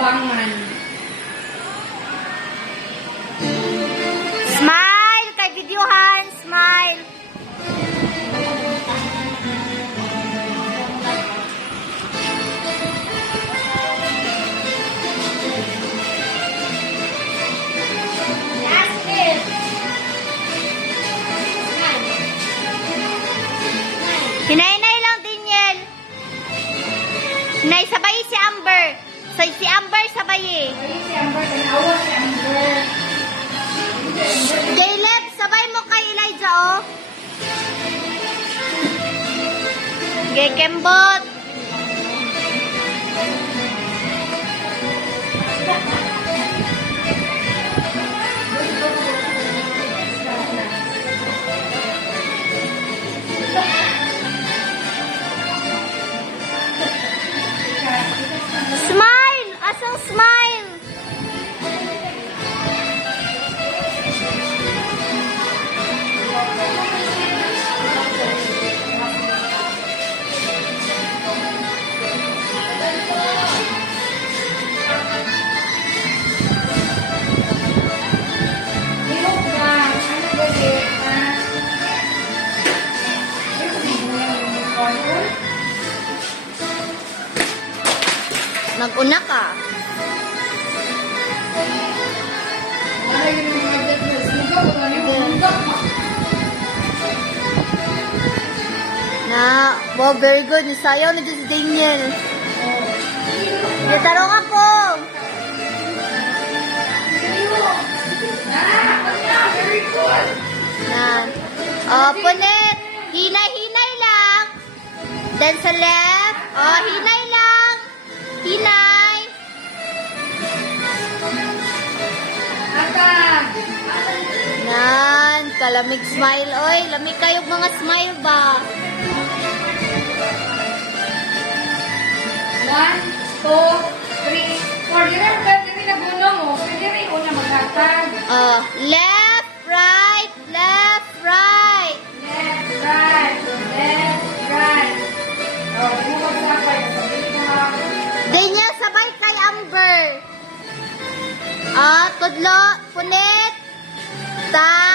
Abangan. Smile kay videohan, smile. Hinay-hinay lang yan. Hinay, sabay si Amber. Sa, si Amber sabay eh. Si Amber, tanawa si Amber. Caleb, sabay mo kay Elijah, oh. Gay Nag-una ka. Na. Na, wow, very good. Sayaw na dyan si Daniel. Natarong ako. Yan. Oh, punit. Hinay-hinay lang. Then sa left. Oh, hinay Atag. Nan, kalamig smile. Oy, lamig kayo mga smile ba? One, two, three, four. Di rin ba, di rin nagulong, oh. Pwede rin una maghatag. Oh, left, River. At Tudlo, Punit, Tan,